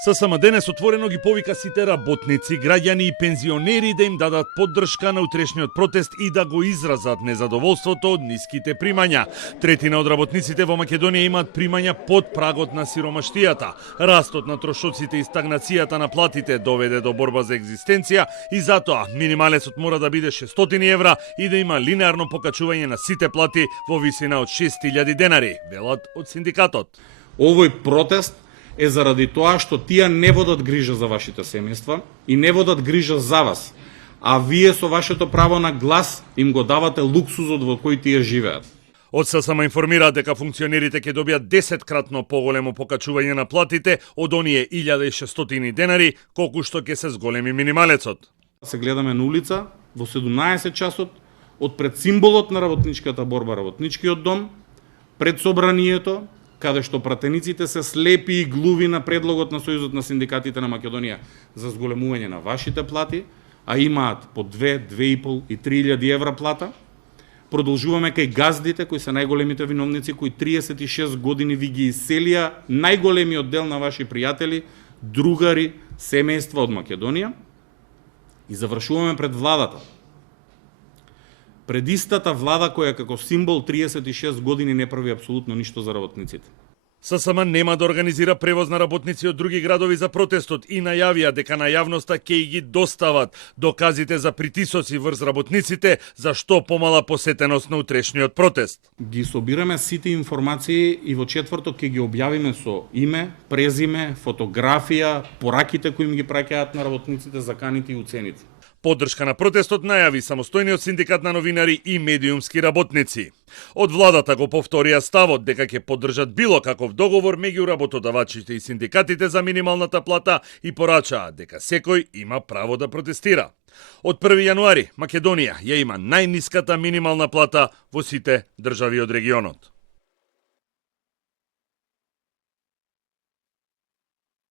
ССМ денес отворено ги повика сите работници, граѓани и пензионери да им дадат поддршка на утрешниот протест и да го изразат незадоволството од ниските примања. Третина од работниците во Македонија имаат примања под прагот на сиромаштијата. Растот на трошоците и стагнацијата на платите доведе до борба за екзистенција и затоа минималецот мора да биде 600 евра и да има линеарно покачување на сите плати во висина од 6000 денари, велат од синдикатот. Овој протест е заради тоа што тие не водат грижа за вашите семејства и не водат грижа за вас, а вие со вашето право на глас им го давате луксузот во кој тие живеат. Од ССМ информираат дека функционерите ќе добијат 10-кратно поголемо покачување на платите од оние 1600 денари, колку што ќе се зголеми минималецот. Се гледаме на улица во 17 часот од пред символот на работничката борба, работничкиот дом, пред собранието, каде што пратениците се слепи и глуви на предлогот на Сојузот на синдикатите на Македонија за зголемување на вашите плати, а имаат по 2, 2,5 и 3.000 евра плата. Продолжуваме кај газдите, кои се најголемите виновници, кои 36 години ви ги иселија најголемиот дел на ваши пријатели, другари, семејства од Македонија. И завршуваме пред владата. Пред истата влада која како символ 36 години не прави апсолутно ништо за работниците. ССМ нема да организира превоз на работници од други градови за протестот и најавија дека на јавноста ќе ги достават доказите за притисоци врз работниците за што помала посетеност на утрешниот протест. Ги собираме сите информации и во четврток ќе ги објавиме со име, презиме, фотографија, пораките кои им ги праќаат на работниците, заканите и уцените. Поддршка на протестот најави самостојниот синдикат на новинари и медиумски работници. Од владата го повторија ставот дека ќе поддржат било каков договор меѓу работодавачите и синдикатите за минималната плата и порачаа дека секој има право да протестира. Од 1 јануари Македонија ја има најниската минимална плата во сите држави од регионот.